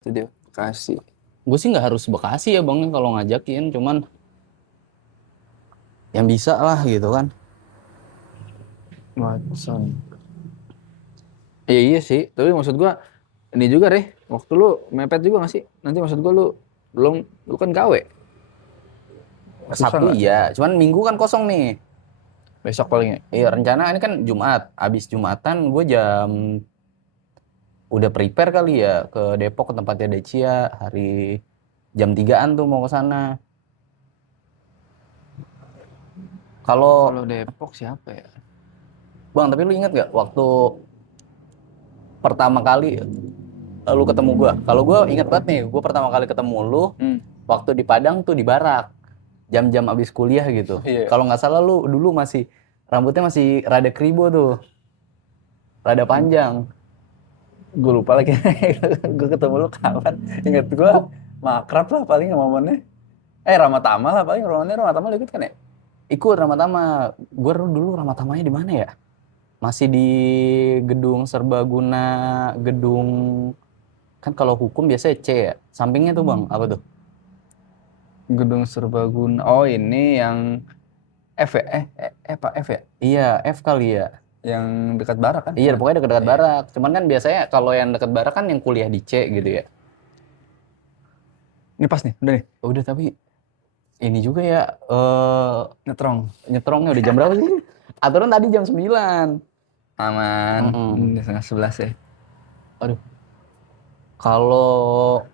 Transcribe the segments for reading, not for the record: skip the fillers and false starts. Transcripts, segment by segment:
Itu dia Bekasi. Gue sih nggak harus Bekasi ya bang kalau ngajakin, cuman yang bisa lah gitu kan. Watson. Iya sih, tapi maksud gua ini juga deh, waktu lu mepet juga gak sih? Nanti maksud gua lu kan KW. Susah Sabtu nggak? iya, cuman Minggu kan kosong nih. Besok paling ya. Iya rencana ini kan Jumat, abis Jumatan gue udah prepare kali ya ke Depok ke tempatnya Decia hari jam 3-an tuh mau ke sana. Kalau Kalau Depok siapa ya? Bang, tapi lu inget gak waktu pertama kali lu ketemu gua? Kalau gua inget banget nih, gua pertama kali ketemu lu Hmm. waktu di Padang tuh di Barak. Jam-jam abis kuliah gitu. Iya. Kalau nggak salah lu dulu masih rambutnya masih rada kribo tuh, rada panjang. Gue lupa lagi. Gue ketemu lu kapan? Ingat gue makrab lah paling momennya. Ramatama lah paling momennya. Ramatama lu ikut kan ya? Ikut Ramatama. Gua dulu Ramatamanya di mana ya? Masih di gedung Serbaguna, gedung kan kalau hukum biasanya C ya. Sampingnya tuh Bang, apa tuh? Gedung Serbaguna. Oh ini yang F ya? Pak F ya? Iya, F kali ya. Yang dekat Barak kan? Iya, pokoknya dekat-dekat Iya. Barak. Cuman kan biasanya kalau yang dekat Barak kan yang kuliah di C gitu ya. Ini pas nih, udah nih. Udah tapi ini juga ya Ngetrong. nyetrongnya udah jam berapa sih? Aturan tadi jam 9. Aman. Mm-mm. Ini setengah 11 ya. Aduh, kalau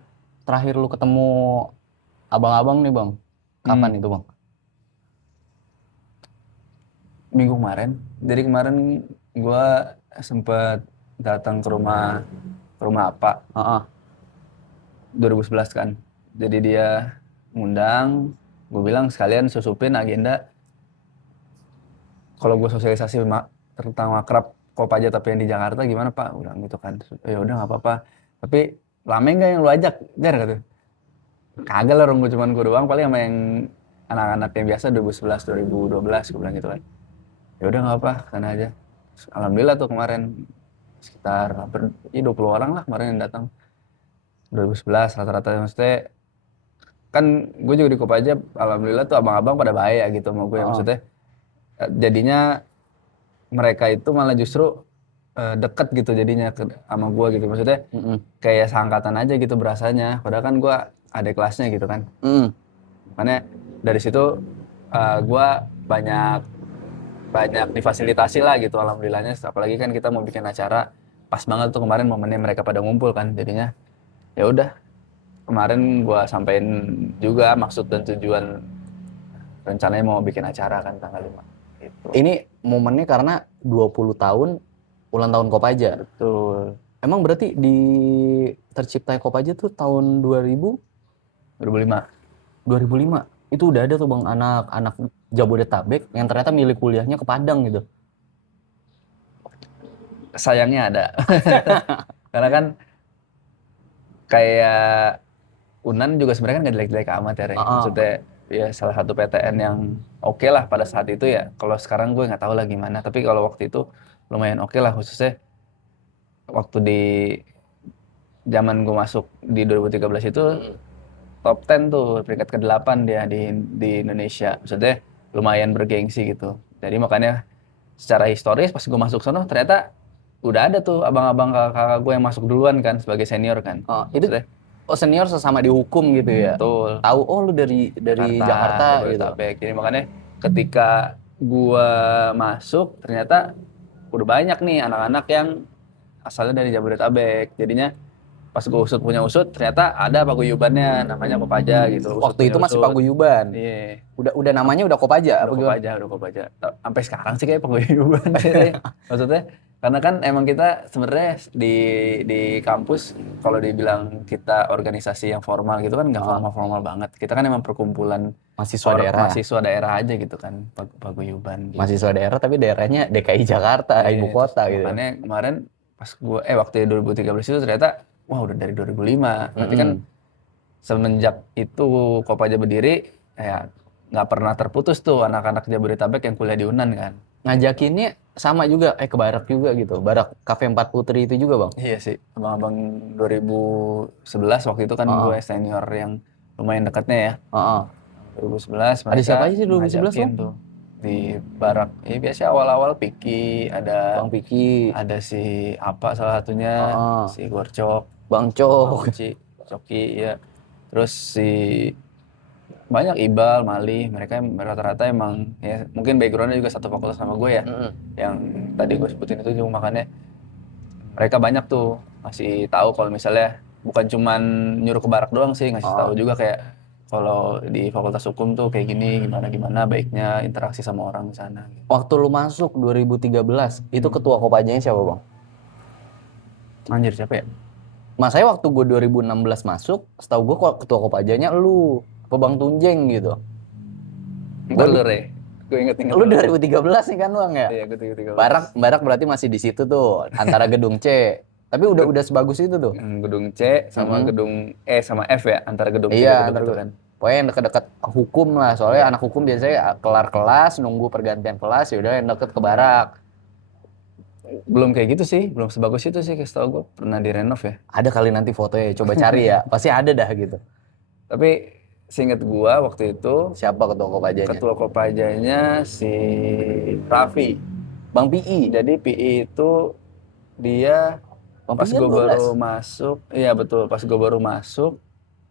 terakhir lu ketemu abang-abang nih, Bang. Kapan Hmm. itu, Bang? Minggu kemarin. Jadi kemarin gue sempet datang ke rumah apa Heeh. 2011 kan. Jadi dia ngundang, gue bilang sekalian susupin agenda kalau gue sosialisasi tentang makrab Kopaja tapi yang di Jakarta gimana Pak? Udah gitu kan. Ya udah nggak apa-apa. Tapi rame nggak yang lu ajak? Jar kata. Kagak lah, gue doang paling sama yang anak-anak yang biasa 2011 2012 gue bilang gitu kan. Ya udah nggak apa, sana aja. Alhamdulillah tuh kemarin sekitar hampir 20 orang lah kemarin yang datang. 2011 rata-rata maksudnya kan gue juga di Kopaja alhamdulillah tuh abang-abang pada baik ya gitu sama gue ya Heeh. maksudnya jadinya mereka itu malah justru deket gitu jadinya sama gue gitu maksudnya Mm-mm. kayak seangkatan aja gitu berasanya padahal kan gue ada kelasnya gitu kan Mm. makanya dari situ gue banyak banyak difasilitasi lah gitu alhamdulillahnya apalagi kan kita mau bikin acara pas banget tuh kemarin momennya mereka pada ngumpul kan jadinya ya udah kemarin gua sampein juga maksud dan tujuan rencananya mau bikin acara kan tanggal 5 gitu. Ini momennya karena 20 tahun ulang tahun Kopaja. Betul. Emang berarti di tercipta Kopaja tuh tahun 2005. 2005 itu udah ada tuh Bang anak-anak Jabodetabek yang ternyata milih kuliahnya ke Padang gitu. Sayangnya ada. Karena kan kayak Unan juga sebenarnya kan nggak jelek-jelek amat ya, Rey. Heeh. Maksudnya ya salah satu PTN yang oke lah pada saat itu ya. Kalau sekarang gue nggak tahu lah gimana. Tapi kalau waktu itu lumayan oke lah khususnya waktu di zaman gue masuk di 2013 itu top 10 tuh peringkat ke-8 dia di Indonesia. Maksudnya lumayan bergengsi gitu. Jadi makanya secara historis pas gue masuk sono ternyata udah ada tuh abang-abang kakak gue yang masuk duluan kan sebagai senior kan. Oh, itu Maksudnya senior sesama di hukum gitu ya. betul Tahu oh lu dari Jakarta, Jakarta gitu. Jabodetabek. Jadi makanya ketika gua masuk ternyata udah banyak nih anak-anak yang asalnya dari Jabodetabek. Jadinya pas gue usut punya usut ternyata ada paguyubannya namanya Kopaja gitu. Usut Waktu punya itu masih usut. paguyuban. Iya. Udah namanya udah Kopaja apa Udah gimana? Kopaja, udah Kopaja. Sampai sekarang sih kayak paguyuban sih. Maksudnya karena kan emang kita sebenarnya di kampus kalau dibilang kita organisasi yang formal gitu kan nggak formal-formal banget. Kita kan emang perkumpulan Mahasiswa daerah. mahasiswa daerah aja gitu kan, paguyuban gitu. Mahasiswa daerah tapi daerahnya DKI Jakarta, ibu Terus kota gitu. makanya kemarin pas gue waktu 2013 itu ternyata wah udah dari 2005. Berarti kan Mm-mm. semenjak itu Kopaja berdiri ya nggak pernah terputus tuh anak-anak Jabodetabek yang kuliah di Unan kan. ngajakinnya sama juga, ke Barak juga gitu. Barak Cafe 4 Putri itu juga bang? Iya sih, abang-abang 2011 waktu itu kan gue Heeh, senior yang lumayan dekatnya ya. heeh. 2011 Ada mereka siapa aja sih 2011 ngajakin bang? tuh di barak. Ya biasa awal-awal Piki, Bang Piki, ada si apa salah satunya, heeh. si Gorcok, Bang Bang Cok. Uci, Coki ya. Terus si banyak Ibal, Mali, mereka rata-rata emang ya mungkin backgroundnya juga satu fakultas sama gue ya. Mm-mm. Yang tadi gue sebutin itu juga makanya mereka banyak tuh ngasih tahu kalau misalnya bukan cuman nyuruh ke barak doang sih, ngasih tahu Heeh. juga kayak kalau di fakultas hukum tuh kayak gini, gimana baiknya interaksi sama orang di sana. Waktu lu masuk 2013, itu Hmm. ketua Kopajanya siapa bang? Anjir siapa ya? Masanya waktu gue 2016 masuk, setahu gue kok ketua Kopajanya lu, apa Bang Tunjeng gitu. Ntar Gue lu Re, gue inget-inget Lu dulu. 2013 nih kan bang ya? Iya, gue 13. Barak berarti masih di situ tuh, antara gedung C. Tapi udah sebagus itu tuh. Gedung C sama Mm-mm. gedung E sama F ya, antara gedung Iya, tiga gedung antar itu gue. kan. Pokoknya yang deket-deket hukum lah, soalnya Iya. anak hukum biasanya kelar kelas, nunggu pergantian kelas, ya udah yang deket ke barak. Belum kayak gitu sih, belum sebagus itu sih, kayak setahu gue pernah direnov ya. Ada kali nanti fotonya, coba cari ya, pasti ada dah gitu. Tapi seinget gua waktu itu Siapa ketua Kopajanya? ketua Kopajanya si Raffi. Bang PI. Jadi PI itu dia Bang pas PI kan gue baru 12. masuk, iya betul, pas gue baru masuk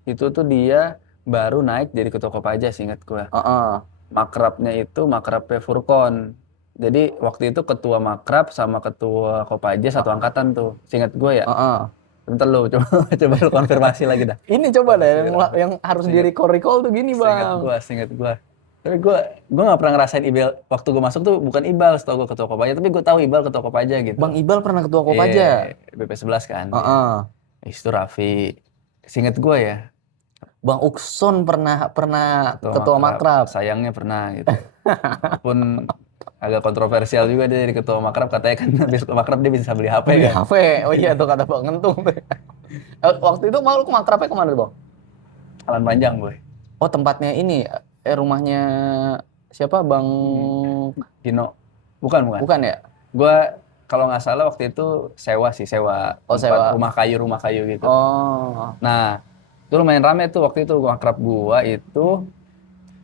itu tuh dia baru naik jadi ketua Kopaja seingat gue. Heeh. Makrabnya itu makrabnya Furkon. Jadi waktu itu ketua makrab sama ketua Kopaja satu angkatan tuh, seingat gue ya. Heeh. Bentar lu coba coba lu konfirmasi lagi dah. Ini coba deh Konfirmasi dah. yang harus di Seingat recall tuh gini bang. seingat gua. Tapi gua nggak pernah ngerasain Ibal waktu gua masuk tuh bukan Ibal setahu gua ketua Kopaja, tapi gua tahu Ibal ketua Kopaja gitu. Bang Ibal pernah ketua Kopaja. Iya, BP 11 kan. Iya. Heeh. Itu Raffi. Seingat gua ya, Bang Ukson pernah ketua ketua makrab. makrab. Sayangnya pernah gitu. Walaupun agak kontroversial juga dia jadi ketua makrab, katanya kan habis ketua makrab dia bisa beli HP Beli kan. HP. Oh iya tuh kata Bang Entung. Waktu itu mau lu ke makrabnya kemana tuh bang? Jalan panjang, boy. Oh tempatnya ini, rumahnya siapa Bang? Gino. Bukan. Bukan ya? Gua kalau nggak salah waktu itu sewa Oh tempat sewa. rumah kayu gitu. Oh. Nah, itu lumayan rame tuh waktu itu akrab gua itu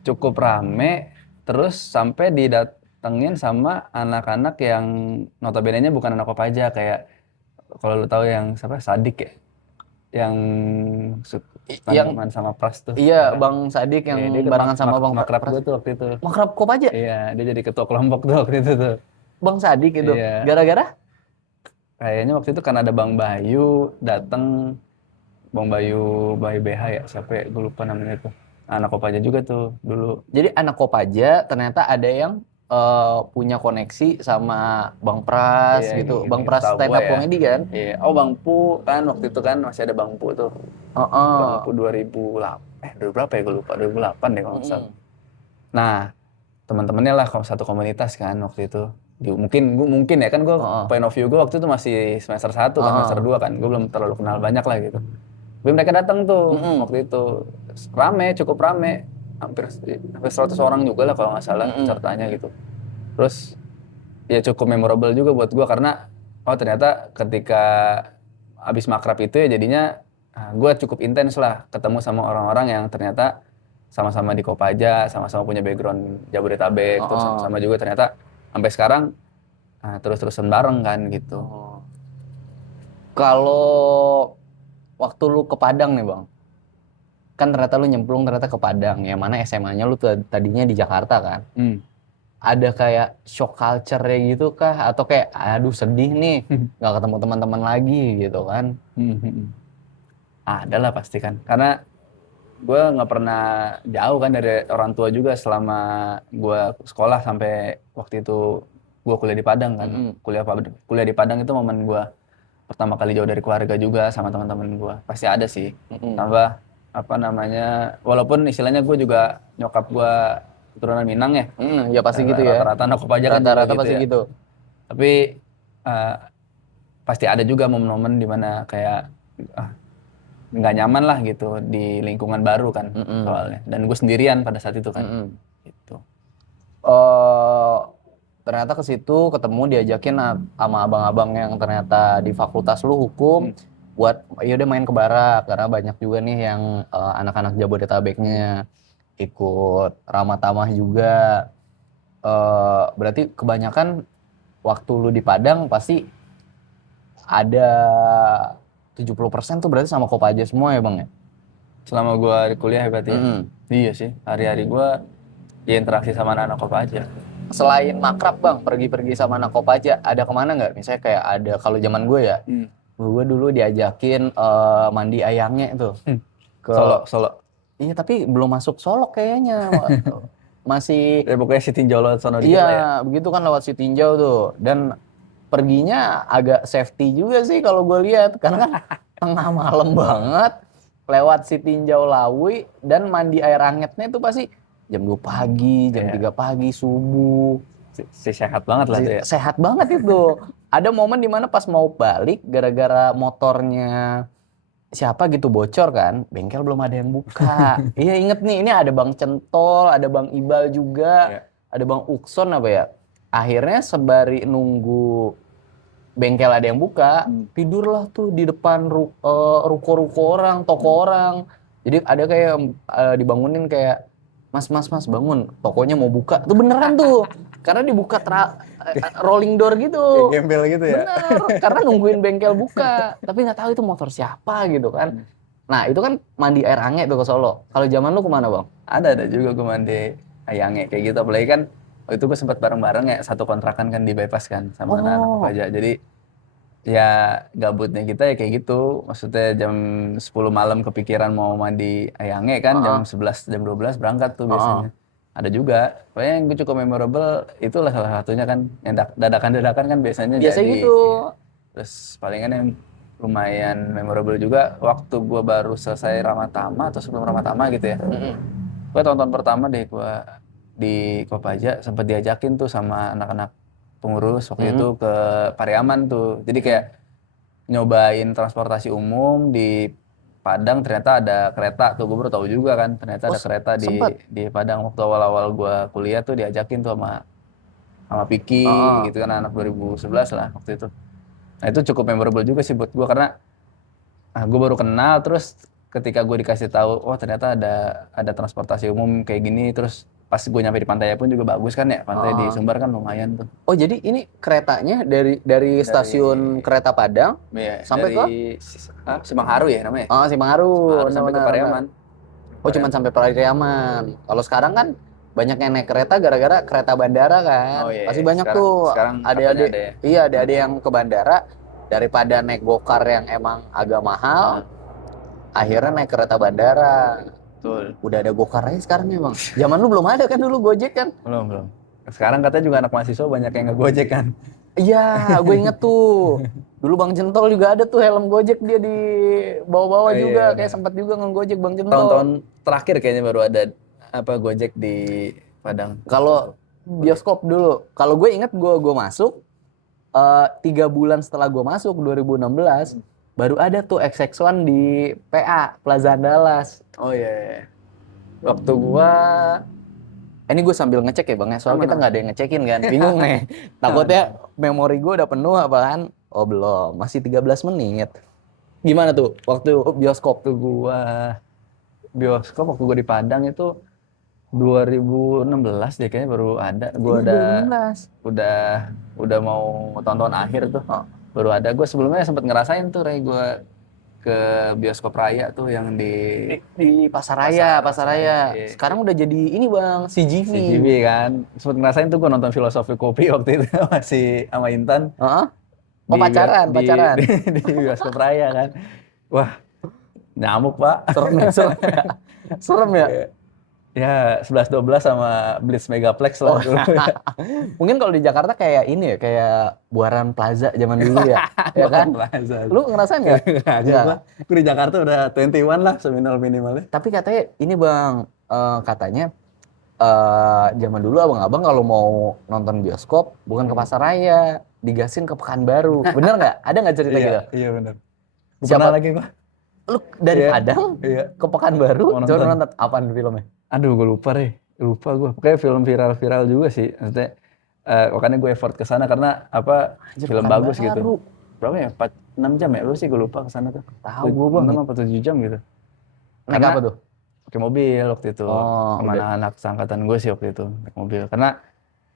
cukup rame terus sampai didatengin sama anak-anak yang notabene-nya bukan anak Kopaja kayak kalau lu tahu yang siapa Sadik ya yang Yang teman sama Pras tuh. iya Ya kan? Bang Sadik yang Iya, dia ikut barengan sama Bang makrab Pras. gua tuh waktu itu. Makrab Kopaja? Iya, dia jadi ketua kelompok tuh waktu itu tuh. Bang Sadik itu. Iya. Gara-gara? Kayaknya waktu itu kan ada Bang Bayu datang, Bayu BH ya, siapa ya, gue lupa namanya tuh. Anak Kopaja juga tuh dulu. Jadi anak Kopaja ternyata ada yang punya koneksi sama Bang Pras Iya, gitu. gitu, Bang Pras setahu stand gua up ya. comedy kan? Iya, oh Bang Pu kan waktu itu kan masih ada Bang Pu tuh. Bang Heeh. Pu 2008, 2000 berapa ya gue lupa, 2008 deh kalau nggak salah. Mm-mm. Nah, teman-temannya lah satu komunitas kan waktu itu. Mungkin ya kan gue Heeh. point of view gue waktu itu masih semester 1 kan Heeh. semester 2 kan. Gue belum terlalu kenal banyak lah gitu. Tapi mereka datang tuh Mm-mm. waktu itu cukup rame, hampir 100 orang juga lah kalau nggak salah Mm-mm. pesertanya gitu. Terus ya cukup memorable juga buat gue karena oh ternyata ketika abis makrab itu ya jadinya gue cukup intens lah ketemu sama orang-orang yang ternyata sama-sama di Kopaja, sama-sama punya background Jabodetabek, terus Heeh. sama-sama juga ternyata sampai sekarang terus-terusan bareng kan gitu. Oh. Kalau waktu lu ke Padang nih bang, kan ternyata lu nyemplung ternyata ke Padang, yang mana SMA-nya lu tadinya di Jakarta kan? Ada kayak shock culture-nya gitu kah? Atau kayak aduh sedih nih nggak ketemu teman-teman lagi gitu kan? Ada lah pasti kan, karena gue nggak pernah jauh kan dari orang tua juga selama gue sekolah sampai waktu itu gue kuliah di Padang kan. Kuliah di Padang itu momen gue pertama kali jauh dari keluarga juga sama teman-teman gue pasti ada sih. Tambah apa namanya, walaupun istilahnya gue juga nyokap gue keturunan Minang ya. Ya pasti gitu ya. Rata-rata anak Kopaja kan juga Rata-rata gitu pasti ya. gitu. Tapi pasti ada juga momen-momen dimana kayak nggak nyaman lah gitu di lingkungan baru kan soalnya. Dan gue sendirian pada saat itu kan. Gitu. ternyata ke situ ketemu diajakin sama abang-abang yang ternyata di fakultas lu hukum buat ya udah main ke barak karena banyak juga nih yang anak-anak Jabodetabeknya ikut ramah tamah juga. Berarti kebanyakan waktu lu di Padang pasti ada 70% tuh berarti sama Kopaja semua ya Bang ya? Selama gua di kuliah berarti ya. Mm-mm. Iya sih, hari-hari gua ya interaksi sama anak-anak Kopaja. Selain makrab Bang, pergi-pergi sama anak Kopaja, ada kemana nggak? Misalnya kayak ada, kalau zaman gue ya, gue dulu diajakin mandi ayangnya itu ke Solo. iya tapi belum masuk Solok kayaknya. Masih Ya pokoknya si tinjau sono dikit iya lah ya. begitu kan lewat Sitinjau tuh dan perginya agak safety juga sih kalau gue lihat karena kan tengah malam banget lewat Sitinjau Lawi dan mandi air hangatnya itu pasti jam 2 pagi, jam Iya. 3 pagi, subuh. Si sehat banget lah tuh ya. Sehat banget itu. Ada momen dimana pas mau balik gara-gara motornya siapa gitu bocor kan, bengkel belum ada yang buka. Iya inget nih, ini ada Bang Centol, ada Bang Ibal juga, Iya. ada Bang Ukson apa ya. Akhirnya sebari nunggu bengkel ada yang buka, tidurlah tuh di depan ruko-ruko orang, toko orang. Jadi ada kayak dibangunin kayak Mas bangun, tokonya mau buka. Tuh beneran tuh. Karena dibuka rolling door gitu. Kayak gembel gitu ya. Bener, karena nungguin bengkel buka. Tapi nggak tahu itu motor siapa gitu kan. Nah itu kan mandi air hangat tuh ke Solo. Kalau zaman lu kemana Bang? Ada juga gue mandi ayangnya kayak gitu. Apalagi kan waktu itu gue sempat bareng-bareng ya satu kontrakan kan di bypass kan sama anak-anak Kopaja. Jadi ya gabutnya kita ya kayak gitu. Maksudnya jam 10 malam kepikiran mau mandi ayangnya kan, jam 11, jam 12 berangkat tuh biasanya. Ada juga. Pokoknya yang gue cukup memorable itulah salah satunya kan. Yang dadakan-dadakan kan biasanya Biasanya jadi. gitu. Terus palingan yang lumayan memorable juga waktu gue baru selesai Ramatama atau sebelum Ramatama gitu ya. Gue tahun-tahun pertama deh gue di Kopaja sempat diajakin tuh sama anak-anak pengurus waktu itu ke Pariaman tuh. Jadi kayak nyobain transportasi umum di Padang, ternyata ada kereta tuh. Gue baru tahu juga kan ternyata ada kereta di Padang. Waktu awal-awal gue kuliah tuh diajakin tuh sama Piki gitu kan, anak 2011 lah waktu itu. Nah itu cukup memorable juga sih buat gue karena gue baru kenal, terus ketika gue dikasih tahu oh ternyata ada transportasi umum kayak gini, terus pas gue nyampe di pantai pun juga bagus kan ya, pantai di Sumbar kan lumayan tuh. Oh jadi ini keretanya dari stasiun kereta Padang Iya, sampai ke Simangharu ya namanya. Simangharu. Sampai ke Pariaman. Oh cuman sampai Pariaman. Kalau sekarang kan banyak yang naik kereta gara-gara kereta bandara kan. Oh, iya. Pasti banyak tuh sekarang adik-adik. ada ya. Iya adik-adik yang ke bandara daripada naik gokar yang emang agak mahal. Akhirnya naik kereta bandara. Betul. Udah ada gokar aja sekarang ya Bang. Zaman lu belum ada kan dulu Gojek kan? Belum. Sekarang katanya juga anak mahasiswa banyak yang nge-Gojek kan. Iya, gue inget tuh. Dulu Bang Centol juga ada tuh helm Gojek dia di bawah-bawah juga. Kayak sempat juga nge-Gojek Bang Centol. Tahun-tahun terakhir kayaknya baru ada Gojek di Padang. Kalau bioskop dulu, kalau gue inget gue masuk 3 bulan setelah gue masuk 2016 baru ada tuh XX1 di PA Plaza Andalas. Oh iya. Waktu gua Ini gue sambil ngecek ya Bang ya, soalnya kita nggak ada yang ngecekin kan, bingung nih. Takutnya memori gue udah penuh apa kan? Oh belum, masih 13 menit. Gimana tuh waktu bioskop? Bioskop waktu gua di Padang itu 2016 deh kayaknya baru ada. Gua udah mau tonton akhir tuh. Baru ada. Gue sebelumnya sempat ngerasain tuh gue ke bioskop Raya tuh yang di Pasaraya. Iya. Sekarang udah jadi ini Bang, CGV kan. Sempat ngerasain tuh gue nonton Filosofi Kopi waktu itu masih sama Intan. Oh pacaran. Di bioskop Raya kan. Wah, nyamuk Pak. Serem ya. Ya 11-12 sama Blitz Megaplex lah dulu. Mungkin kalau di Jakarta kayak ini ya, kayak Buaran Plaza zaman dulu ya. Ya kan? Plaza. Lu ngerasain nggak? Enggak. Gue di Jakarta udah 21 lah seminimal-minimalnya. Tapi katanya ini Bang, katanya zaman dulu abang-abang kalau mau nonton bioskop bukan ke Pasaraya, digasin ke Pekanbaru. Bener nggak? Ada nggak cerita gitu? Iya bener. Siapa Pernah lagi gua. lu dari Padang ke Pekanbaru coba nonton apaan filmnya? Aduh gue lupa gue. Pokoknya film viral juga sih. Maksudnya Makanya gue effort ke sana karena apa Anjir, film Pekanbaru. bagus gitu. Berapa ya? 6 jam ya? Lu sih gue lupa ke sana tuh. Tahu gue bang. 6 apa 7 jam gitu. Naik Karena apa tuh? pakai mobil waktu itu. Oh, Sama udah. anak-anak seangkatan gue sih waktu itu naik mobil. Karena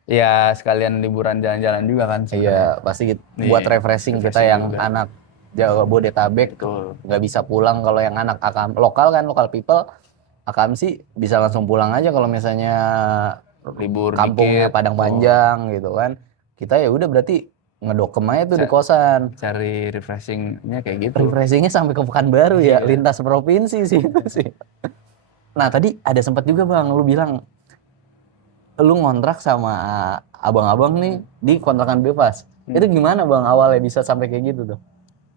ya sekalian liburan jalan-jalan juga kan sebenarnya. Iya, pasti buat Iya, refreshing kita refreshing yang juga. anak Jabodetabek Betul. nggak bisa pulang. Kalau yang anak akam lokal kan, lokal people, akam sih bisa langsung pulang aja kalau misalnya Libur kampungnya dikit. Padang Panjang gitu kan. Kita ya udah berarti ngedokem aja tuh di kosan. Cari refreshingnya kayak gitu. Refreshingnya sampai ke Pekanbaru ya, Iya. lintas provinsi sih itu sih. Nah tadi ada sempat juga bang, lu bilang lu ngontrak sama abang-abang nih di kontrakan bebas. Itu gimana bang awalnya bisa sampai kayak gitu tuh?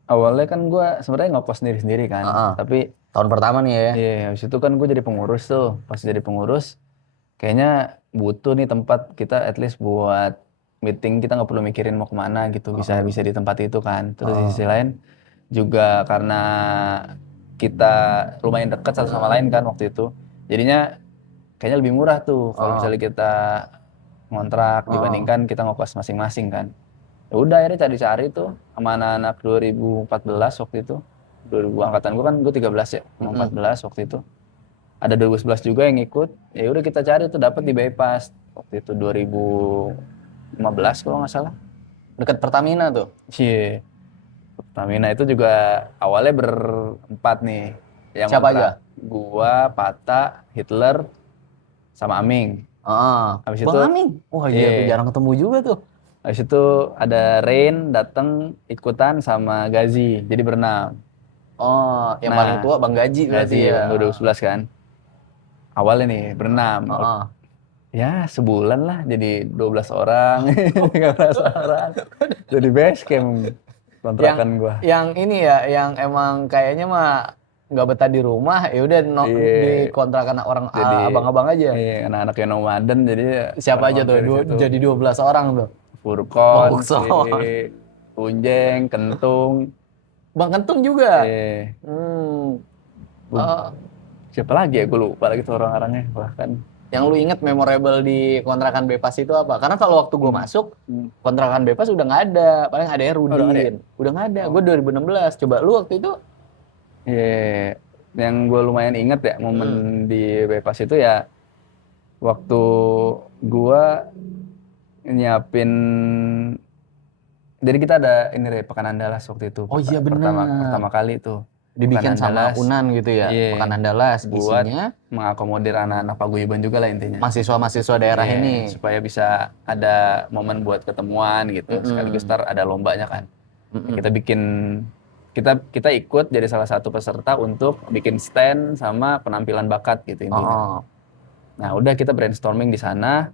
Awalnya kan gue sebenarnya ngekos sendiri-sendiri kan. Heeh. Tapi Tahun pertama nih ya. iya, habis itu kan gue jadi pengurus tuh. Pas jadi pengurus, kayaknya butuh nih tempat kita at least buat meeting, kita nggak perlu mikirin mau kemana gitu, bisa di tempat itu kan. Terus di sisi lain juga karena kita lumayan dekat satu sama lain kan waktu itu, jadinya kayaknya lebih murah tuh kalau misalnya kita ngontrak dibandingkan kita ngekos masing-masing kan. Ya udah akhirnya cari-cari tuh sama anak-anak 2014 waktu itu. 2000 angkatan gue kan gue 13 ya, sama 14 waktu itu. Ada 2011 juga yang ikut. Ya udah kita cari tuh dapat di Bypass waktu itu 2015 kalau nggak salah. Dekat Pertamina tuh. Iya. Pertamina itu juga awalnya berempat nih. Yang Siapa ngontrak. aja? Gua, Pata, Hitler, sama Aming. Habis Bang itu Aming. Wah iya tuh iya. jarang ketemu juga tuh. Habis itu ada Rain datang ikutan sama Gazi. Jadi berenam. Oh, yang Nah, paling tua Bang Gaji berarti Gazi ya. Bang 2011 kan. Awalnya nih berenam. Heeh. Ya sebulan lah jadi 12 orang. 13 orang. Jadi base camp kontrakan gua. Yang ini ya, yang emang kayaknya mah nggak betah di rumah, ya udah Iya. di kontrakan orang Jadi abang-abang aja. iya, anak-anak yang nomaden jadi Siapa aja tuh? mampir di situ. Jadi 12 orang tuh. Furkon, Furkon. si Unjeng, Kentung. Bang Kentung juga. Eh, Hmm. siapa lagi ya? Gue lupa lagi tuh orang-orangnya. Bahkan Yang lu inget memorable di kontrakan bebas itu apa? Karena kalau waktu gue masuk, kontrakan bebas udah nggak ada. Paling adanya Rudin. Udah nggak ada. Gue 2016. Coba lu waktu itu? iya, yang gue lumayan inget ya momen di Bypass itu ya waktu gue nyiapin, jadi kita ada ini deh Pekan Andalas waktu itu. Oh iya Pertama kali tuh. Dibikin Pekan sama Andalas. Unan gitu ya. Iya. Pekan Andalas Buat isinya mengakomodir anak-anak paguyuban juga lah intinya. mahasiswa-mahasiswa daerah Iya, ini. supaya bisa ada momen buat ketemuan gitu. Sekaligus ntar ada lombanya kan. Kita bikin kita ikut jadi salah satu peserta untuk bikin stand sama penampilan bakat gitu intinya. Nah, udah kita brainstorming di sana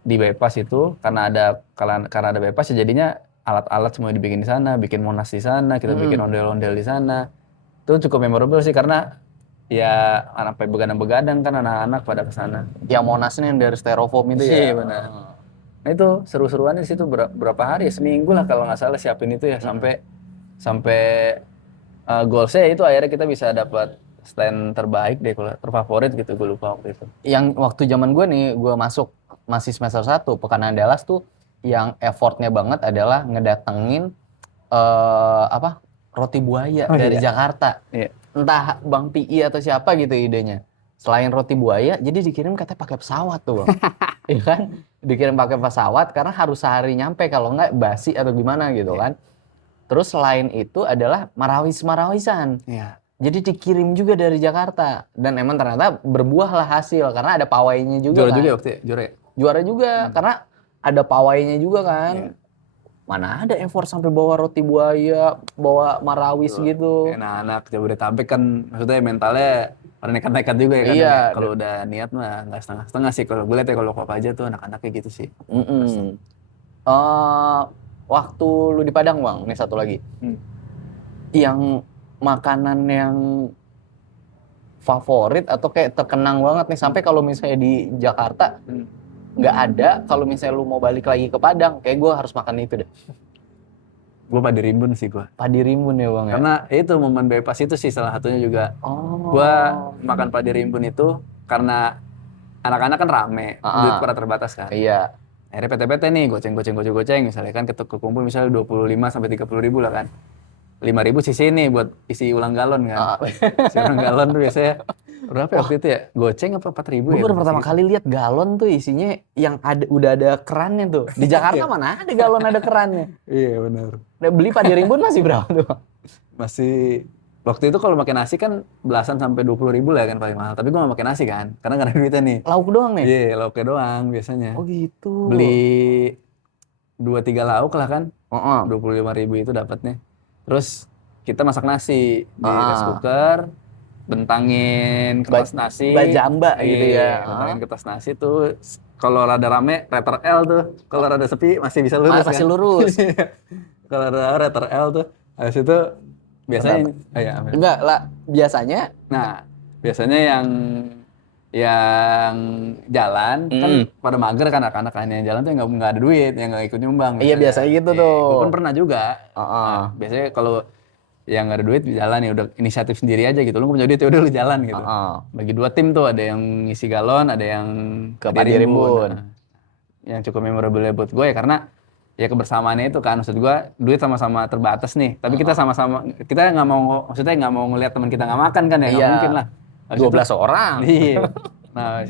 di Bypass itu karena ada Bypass ya jadinya alat-alat semua dibikin di sana, bikin monas di sana, kita bikin ondel-ondel di sana. Itu cukup memorable sih karena ya anak begadang-begadang kan anak-anak pada ke sana. Yang Monasnya yang dari styrofoam itu ya. Iya benar. Nah itu seru-seruannya di situ berapa hari ya? Seminggu lah kalau nggak salah siapin itu ya sampai goalsnya itu akhirnya kita bisa dapat stand terbaik deh kalau terfavorit gitu, gue lupa waktu itu. Yang waktu zaman gue nih, gue masuk masih semester 1, Pekan Andalas tuh yang effortnya banget adalah ngedatengin roti buaya dari Jakarta. Iya. Entah Bang PI atau siapa gitu idenya. Selain roti buaya, jadi dikirim katanya pakai pesawat tuh, Bang. Iya kan? Dikirim pakai pesawat karena harus sehari nyampe, kalau nggak basi atau gimana gitu kan. Terus selain itu adalah marawis-marawisan. Iya. Jadi dikirim juga dari Jakarta. Dan emang ternyata berbuahlah hasil karena ada pawainya juga. Juara kan. juga ya waktu ya? Juara ya? Juara juga karena ada pawainya juga kan. Iya. Mana ada effort sampai bawa roti buaya, bawa marawis gitu. Anak-anak Jabodetabek kan maksudnya mentalnya pada nekat-nekat juga ya kan. Iya. Kalau udah niat mah nggak setengah-setengah sih. Kalau gue lihat ya kalau Kopaja tuh anak-anaknya gitu sih. Waktu lu di Padang, Bang, ini satu lagi. Yang makanan yang favorit atau kayak terkenang banget nih sampai kalau misalnya di Jakarta nggak ada, kalau misalnya lu mau balik lagi ke Padang, kayak gue harus makan itu deh. Gue padi rimbun sih gue. Padi rimbun ya Bang ya? Karena itu momen Bypass itu sih salah satunya juga. Gue makan padi rimbun itu karena anak-anak kan rame, duit pada terbatas kan. Iya. Akhirnya PT-PT nih, goceng, misalnya kan kekumpul misalnya 25 sampai 30 ribu lah kan. 5 ribu sisi nih buat isi ulang galon kan. Ah, Isi ulang galon tuh biasanya berapa ya waktu itu ya? Goceng apa 4 ribu gue ya? baru pertama Segitu. kali lihat galon tuh isinya yang udah ada kerannya tuh. Di Jakarta mana ada galon ada kerannya? Iya benar. Nah, beli Padi Rimbun masih berapa tuh? Masih waktu itu kalau makan nasi kan belasan sampai 20 ribu lah kan paling mahal. Tapi gua nggak makan nasi kan, karena nggak ada duitnya nih. Lauk doang nih? Iya, lauknya doang biasanya. Oh gitu. Beli 2-3 lauk lah kan, Heeh. 25 ribu itu dapatnya. Terus kita masak nasi di rice Ah. cooker, bentangin kertas nasi. Bajamba gitu ya. Iya, bentangin kertas nasi tuh. Kalau rada rame, letter L tuh. Kalau rada sepi masih bisa lurus Masih kan. lurus. Kalau ada letter L tuh, habis itu biasanya, ya, amin. Enggak lah, biasanya Nah, biasanya yang jalan kan pada mager kan anak-anak kan yang jalan tuh nggak ada duit, yang nggak ikut nyumbang. Iya, biasanya gitu tuh. Gue pun pernah juga. Heeh. Nah, biasanya kalau yang nggak ada duit jalan ya udah inisiatif sendiri aja gitu. Lu nggak punya duit ya udah lu jalan gitu. Heeh. Bagi 2 tim tuh, ada yang ngisi galon, ada yang Ke Padi Rimbun. Nah, yang cukup memorable buat gue ya karena ya kebersamaannya itu kan, maksud gue duit sama-sama terbatas nih, tapi kita sama-sama, kita nggak mau, maksudnya nggak mau ngelihat teman kita nggak makan kan ya, nggak Iya. mungkin lah. Habis 12 orang. Iya. Nah,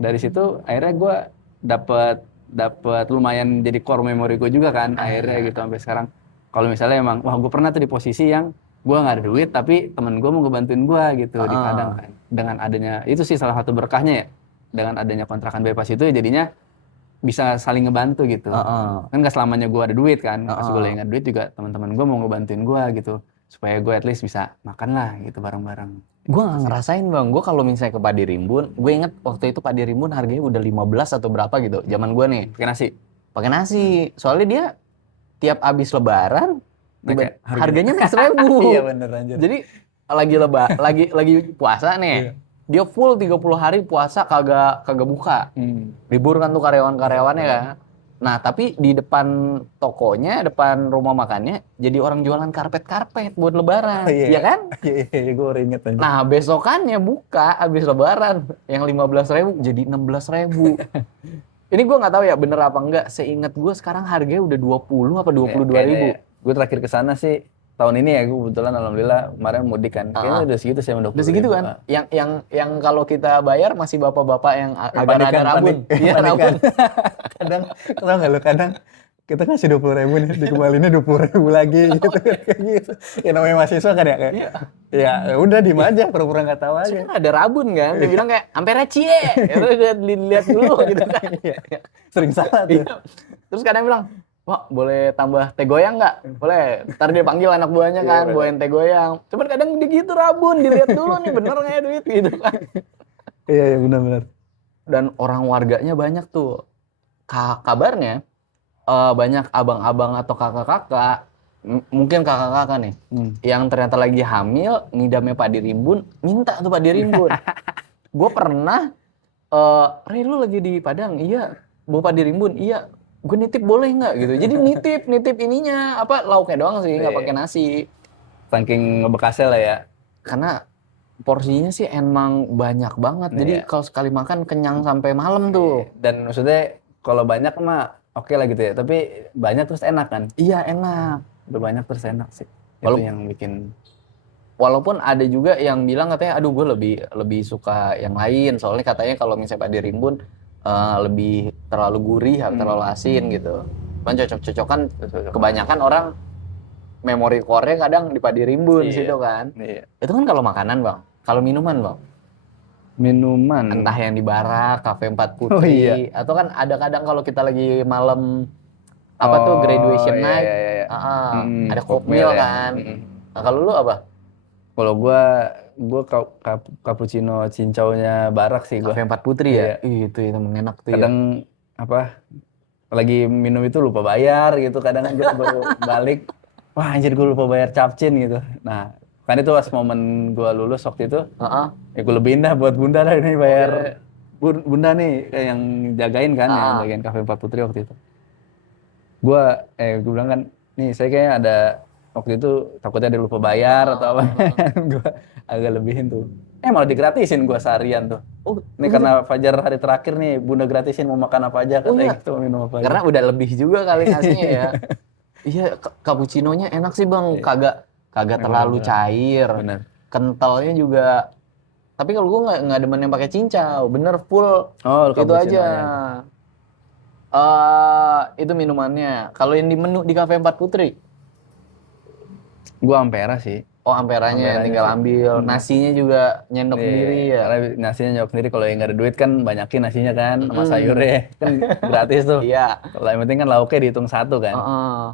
dari situ akhirnya gue dapat lumayan jadi core memory gue juga kan akhirnya gitu sampai sekarang. Kalau misalnya emang wah gue pernah tuh di posisi yang gue nggak ada duit tapi temen gue mau ngebantuin gue gitu di Padang kan. Dengan adanya itu sih salah satu berkahnya ya. Dengan adanya kontrakan bebas itu ya jadinya bisa saling ngebantu gitu. Kan gak selamanya gue ada duit kan. Pas gue lagi nggak ada duit juga teman-teman gue mau ngebantuin gue gitu. Supaya gue at least bisa makan lah gitu bareng-bareng. Gue gak ngerasain bang, gue kalau misalnya ke Padi Rimbun, gue inget waktu itu Padi Rimbun harganya udah 15 atau berapa gitu, zaman gue nih. Pakai nasi. Pakai nasi, soalnya dia tiap abis lebaran, Naik harganya naik 1.000. Iya bener anjir. Jadi lagi puasa nih, dia full 30 hari puasa kagak buka. Libur kan tuh karyawan-karyawannya kan. Nah, tapi di depan tokonya, depan rumah makannya, jadi orang jualan karpet-karpet buat lebaran. Iya kan? Iya, gue inget aja. Nah, besokannya buka habis lebaran, yang 15.000 jadi 16.000. Ini gue nggak tahu ya bener apa enggak. Seingat gue sekarang harganya udah 20 apa 22.000. Gue terakhir ke sana sih tahun ini ya, gue kebetulan alhamdulillah kemarin mudik kan. Kayaknya udah segitu sih, Udah segitu kan? Yang kalau kita bayar masih bapak-bapak yang agak rada rabun. Iya, rabun. Kadang kadang kita kasih 20.000 nih, dikembaliinnya 20.000 lagi gitu kayak gitu. Ya namanya mahasiswa kan ya kayak. Ya udah diem aja, pura-pura nggak tahu aja. Kan ada rabun kan, dia bilang kayak ampere cie, lihat dulu gitu kan. Sering salah tuh. Terus kadang bilang, Wah, boleh tambah teh goyang nggak? Boleh. Ntar dia panggil anak buahnya kan, bawain teh goyang. Cuman kadang dia gitu rabun, dilihat dulu nih bener nggak ya duit gitu kan. Iya benar-benar. Dan orang warganya banyak tuh. Kabarnya banyak abang-abang atau kakak-kakak, mungkin kakak-kakak nih, yang ternyata lagi hamil, ngidamnya Padi Rimbun, minta tuh Padi Rimbun. Gue pernah, Re lu lagi di Padang? Iya. Bawa Padi Rimbun? Iya. Gue nitip boleh nggak gitu? Jadi nitip ininya apa lauknya doang sih, nggak pakai nasi. Saking ngebekasnya lah ya. Karena porsinya sih emang banyak banget. Jadi kalau sekali makan kenyang sampai malam tuh. Dan maksudnya kalau banyak mah oke lah gitu ya. Tapi banyak terus enak kan? Iya enak. Berbanyak terus enak sih. Itu yang bikin. Walaupun ada juga yang bilang katanya, aduh gue lebih suka yang lain. Soalnya katanya kalau misalnya Padi Rimbun lebih terlalu gurih atau terlalu asin gitu. Cuman cocok-cocokan kebanyakan orang memori core-nya kadang di Padi Rimbun situ kan. Iya. Itu kan kalau makanan bang. Kalau minuman bang? Minuman. Entah yang di Barak, Cafe 4 Putri. Atau kan ada kadang kalau kita lagi malam tuh graduation night. Ada kokmil kan. Nah, kalau lu apa? Kalau gua cappuccino cincaunya Barak sih gua. Cafe 4 Putri ya? Itu emang enak tuh. Kadang lagi minum itu lupa bayar gitu, kadang aja baru balik, wah anjir gue lupa bayar capcin gitu. Nah, kan itu pas momen gua lulus waktu itu, ya gue lebihin dah buat bunda lah ini bayar. Bunda nih yang jagain kan, yang jagain Cafe 4 Putri waktu itu. Gue bilang kan, nih saya kayaknya ada waktu itu takutnya ada lupa bayar atau apa. Gue Agak lebihin tuh. Malah digratisin gua seharian tuh. Oh, Ini karena Fajar hari terakhir nih, Bunda gratisin mau makan apa aja, Oh, katanya iya. gitu, mau minum apa aja. Karena udah lebih juga kali ngasihnya ya. Iya, cappuccino-nya enak sih Bang, Iya. kagak terlalu Bener. cair. Bener. Kentalnya juga. Tapi kalau gua nggak demen yang pakai cincau, bener full Oh, itu aja. cappuccino-nya. Itu minumannya. Kalau yang di menu di Cafe Empat Putri, Gua Ampera sih. oh amperanya yang Amperanya tinggal sih. ambil. Nasinya juga nyendok Iya, sendiri ya. karena nasinya nyok sendiri, kalau yang nggak ada duit kan banyakin nasinya kan, sama Mm-mm. sayurnya kan gratis tuh. Iya. Kalau yang penting kan lauknya dihitung satu kan. Heeh.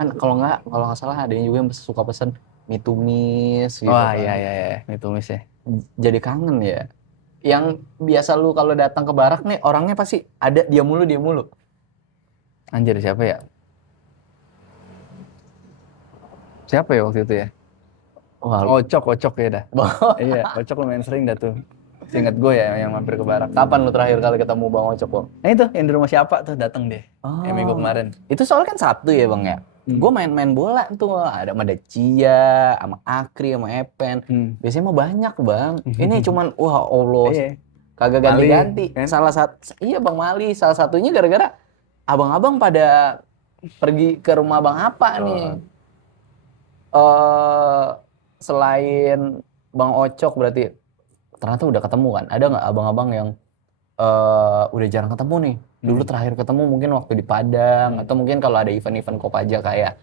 Kan kalau nggak salah ada yang juga yang suka pesen mie tumis gitu Wah, kan. iya iya iya, mie tumis ya. Jadi kangen ya. Yang biasa lu kalau datang ke barak nih orangnya pasti ada dia mulu. Anjir, siapa ya? Siapa ya waktu itu ya? Wah, Ocok ya dah. Iya, Ocok lumayan sering dah tuh. Seingat gue ya yang mampir ke barak. kapan lu terakhir kali ketemu Bang Ocok, Bang? Nah itu yang di rumah siapa tuh datang deh. Yang minggu kemarin. Itu soalnya kan Sabtu ya Bang ya. Gue main-main bola tuh ada sama Decia, sama Akri, sama Epen. Biasanya mah banyak Bang. Ini cuman wah Allah, Iya. kagak Mali, ganti-ganti. kan? Iya Bang Mali, salah satunya gara-gara abang-abang pada pergi ke rumah Bang Apa nih. Selain Bang Ocok berarti ternyata udah ketemu kan? Ada nggak abang-abang yang udah jarang ketemu nih? Dulu terakhir ketemu mungkin waktu di Padang atau mungkin kalau ada event-event Kopaja kayak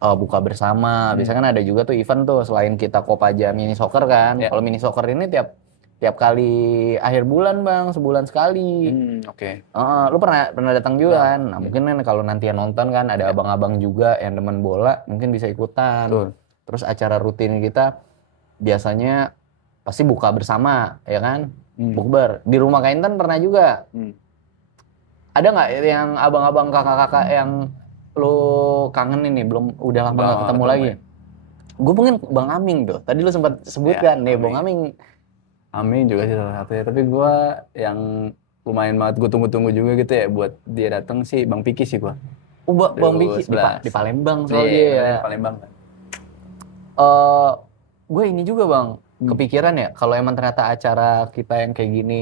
buka bersama. Biasanya kan ada juga tuh event tuh selain kita Kopaja mini soccer kan. Ya. Kalau mini soccer ini tiap kali akhir bulan Bang, sebulan sekali. Oke. Lu pernah datang juga kan? Nah, mungkin kan kalau nanti yang nonton kan ada abang-abang juga yang demen bola, mungkin bisa ikutan. Betul. Terus acara rutin kita biasanya pasti buka bersama, ya kan? Bukber. Di rumah Kak Intan pernah juga. Ada nggak yang abang-abang kakak-kakak yang lu kangenin nih, udah lama nggak ketemu lagi? Gue mungkin Bang Aming tuh. Tadi lu sempat sebutkan nih, Bang Aming. Aming juga sih salah satunya. Tapi gue yang lumayan banget gue tunggu-tunggu juga gitu ya buat dia datang sih Bang Piki sih gue. Bang Piki di Palembang soalnya Iya, ya. di Palembang. Gue ini juga Bang, kepikiran ya kalau emang ternyata acara kita yang kayak gini,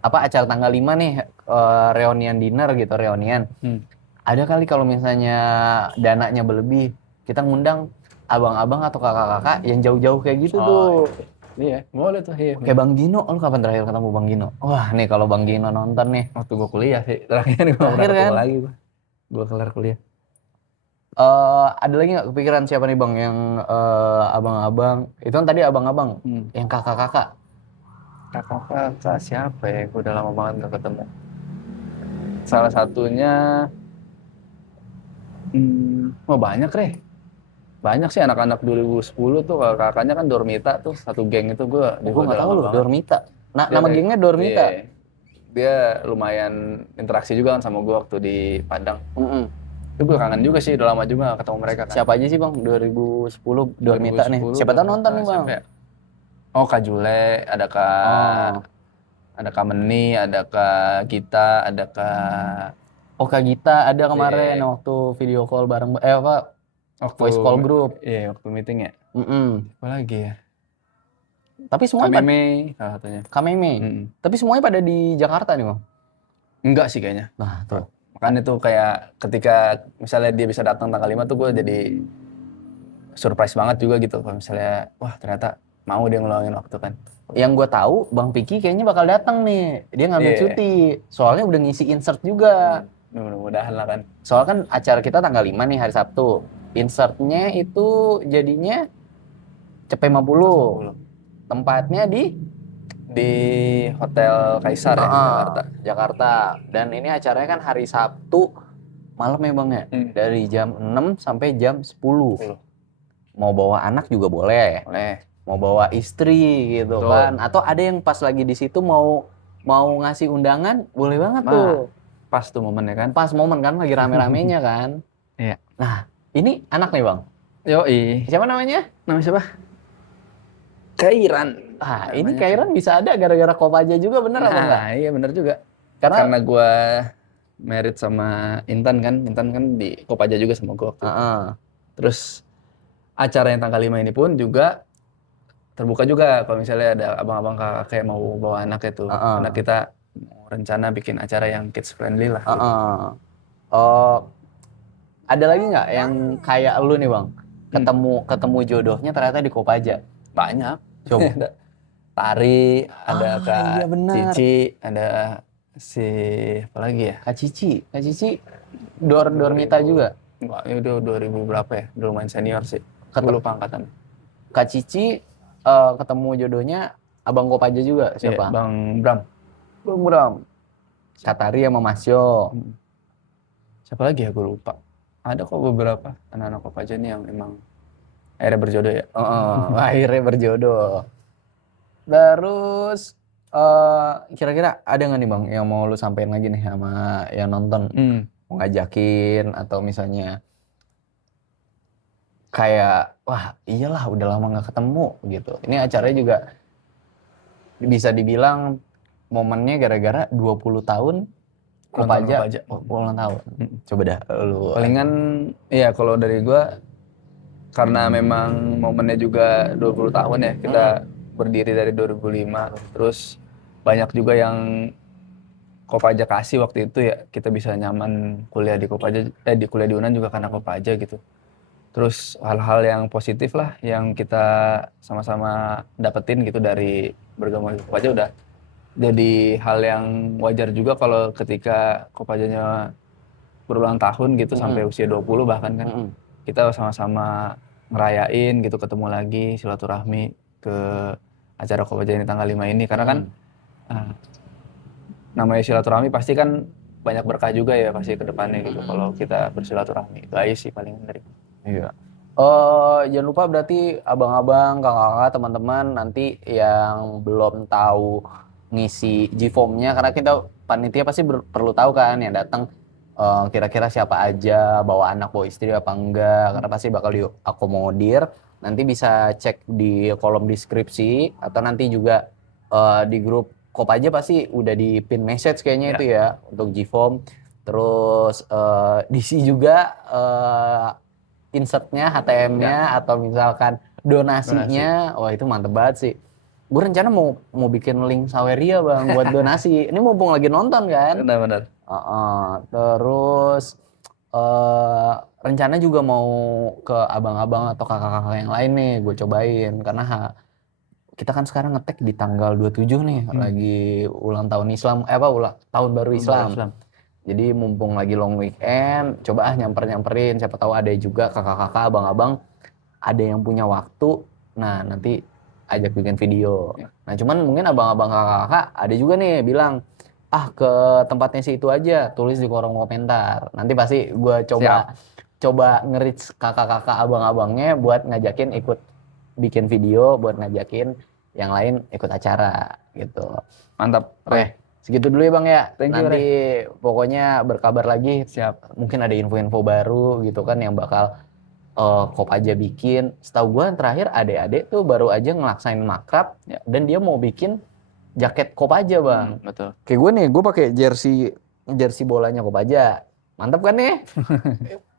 acara tanggal 5 nih, reunian dinner gitu, reunian. Ada kali kalau misalnya dananya berlebih, kita ngundang abang-abang atau kakak-kakak yang jauh-jauh kayak gitu tuh. Iya, boleh tuh. Iya. Kayak Bang Gino, lu kapan terakhir ketemu Bang Gino? Wah nih kalau Bang Gino nonton nih. Waktu gue kuliah sih, terakhir gue pernah Terakhir ketemu kan? lagi gue kelar kuliah. Ada lagi nggak kepikiran siapa nih Bang yang abang-abang? Itu kan tadi abang-abang, yang kakak-kakak. Kakak siapa ya? Gue udah lama banget gak ketemu. Salah satunya, banyak banyak sih anak-anak 2010 tuh, kakaknya kan Dormita tuh, satu geng itu gue Nggak tahu loh, Dormita. Nama gengnya Dormita. Iya. Dia lumayan interaksi juga kan sama gue waktu di Padang. Itu gue kangen juga sih, udah lama juga gak ketemu mereka kan. Siapa aja sih Bang 2010 Dormita nih? Siapa tahu nonton nih Bang. Ya? Oh, Kak Jule, ada Kak Meni, ada Kak Gita, ada Kak... Oh Kak Gita ada kemarin waktu video call bareng, voice call group. Iya, waktu meeting ya. Apa lagi ya? Tapi semuanya Kameme salah satunya. Kameme. Tapi semuanya pada di Jakarta nih Bang? Enggak sih kayaknya. Nah tuh. Makanya tuh kayak ketika misalnya dia bisa datang tanggal 5 tuh gue jadi surprise banget juga gitu. Kalau misalnya, wah ternyata mau dia ngeluangin waktu kan. Yang gue tahu Bang Piki kayaknya bakal datang nih. Dia ngambil cuti. Soalnya udah ngisi insert juga. Mudah-mudahan lah kan. Soalnya kan acara kita tanggal 5 nih hari Sabtu. Insertnya itu jadinya CP50. Tempatnya di Hotel Kaisar ya, Jakarta. Dan ini acaranya kan hari Sabtu malam ya Bang ya. Dari jam 6 sampai jam 10. Mau bawa anak juga boleh. Mau bawa istri gitu. Betul. Kan. Atau ada yang pas lagi di situ mau ngasih undangan, boleh banget tuh. Pas tuh momennya kan. Pas momen kan lagi rame-ramenya kan. Iya. Nah, ini anak nih Bang. Yoi. Siapa namanya? Namanya siapa? Kairan. Ini Kairan bisa ada gara-gara Kopaja juga, bener apa enggak? Iya bener juga. Karena gue married sama Intan kan di Kopaja juga sama gue waktu itu. Terus acara yang tanggal 5 ini pun juga terbuka juga kalau misalnya ada abang-abang kakak kayak mau bawa anak itu. Heeh. Karena kita mau rencana bikin acara yang kids friendly lah. Gitu. Heeh. Oh, ada lagi nggak yang kayak lu nih bang? Ketemu jodohnya ternyata di Kopaja. Banyak. Coba. Ada Tari, ada Kak Iya benar. Cici, ada si apa lagi ya? Kak Cici, Dormita juga. Wah, itu 2000 berapa ya? Udah lumayan senior sih. Gue lupa angkatan. Kak Cici ketemu jodohnya abang Kopaja juga Iya, siapa? Bang Bram. Bang Bram. Katari sama Masyo. Siapa lagi ya? Gue lupa. Ada kok beberapa anak-anak Kopaja nih yang emang akhirnya berjodoh ya. Akhirnya berjodoh. Terus kira-kira ada nggak nih bang yang mau lu sampein lagi nih sama yang nonton? Mau ngajakin atau misalnya kayak wah iyalah udah lama nggak ketemu gitu. Ini acaranya juga bisa dibilang momennya gara-gara 20 tahun Kopaja. Ulang tahun. Coba dah lu. Palingan ya kalau dari gua karena memang momennya juga 20 tahun ya. Kita berdiri dari 2005. Terus banyak juga yang Kopaja kasih waktu itu ya. Kita bisa nyaman kuliah di Kopaja, di kuliah di UNAN juga karena Kopaja gitu. Terus hal-hal yang positif lah yang kita sama-sama dapetin gitu dari bergabung di Kopaja udah jadi hal yang wajar juga kalau ketika Kopajanya berulang tahun gitu sampai usia 20 bahkan kan kita sama-sama ngerayain gitu, ketemu lagi silaturahmi ke acara Kopaja ini tanggal 5 ini karena kan namanya silaturahmi pasti kan banyak berkah juga ya pasti ke depannya gitu kalau kita bersilaturahmi. Itu aja sih paling dari. Iya. Jangan lupa berarti abang-abang, kakak-kakak, teman-teman nanti yang belum tahu ngisi G-form-nya karena kita panitia pasti perlu tahu kan yang datang kira-kira siapa aja, bawa anak, bawa istri apa enggak, karena pasti bakal diakomodir. Nanti bisa cek di kolom deskripsi atau nanti juga di grup Kopaja pasti udah di pin message kayaknya itu ya untuk G-form. Terus diisi juga insertnya, HTM-nya atau misalkan donasinya. Wah itu mantep banget sih. Gue rencana mau bikin link Saweria bang buat donasi. Ini mumpung lagi nonton kan. Benar-benar. Terus rencana juga mau ke abang-abang atau kakak-kakak yang lain nih gue cobain karena kita kan sekarang ngetek di tanggal 27 nih lagi ulang tahun Islam tahun baru Islam. Jadi mumpung lagi long weekend coba nyamperin siapa tahu ada juga kakak-kakak abang-abang ada yang punya waktu nah nanti ajak bikin video. Nah cuman mungkin abang-abang kakak-kakak ada juga nih bilang ke tempatnya si itu aja, tulis di kolom komentar. Nanti pasti gue coba nge-reach kakak-kakak abang-abangnya buat ngajakin ikut bikin video, buat ngajakin yang lain ikut acara gitu. Mantap. Oke, segitu dulu ya bang ya. Thank you, nanti pokoknya berkabar lagi. Siap. Mungkin ada info-info baru gitu kan yang bakal Kopaja bikin. Setahu gue terakhir adik-adik tuh baru aja ngelaksain makrab dan dia mau bikin jaket Kopaja bang. Betul. Kayak gue nih, gue pakai jersey bolanya Kopaja. Mantap kan nih?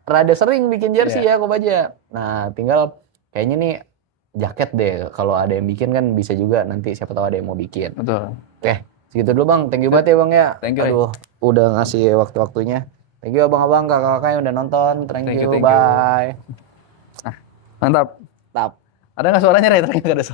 Rada sering bikin jersey ya Kopaja. Nah tinggal kayaknya nih jaket deh. Kalau ada yang bikin kan bisa juga nanti siapa tahu ada yang mau bikin. Betul. Oke, segitu dulu bang. Thank you banget ya bang ya. Thank you. Aduh, udah ngasih waktu-waktunya. Thank you abang-abang, kakak-kakak yang udah nonton. Thank you. Bye. Mantap. Ada nggak suaranya Ray? Ternyata nggak ada suara.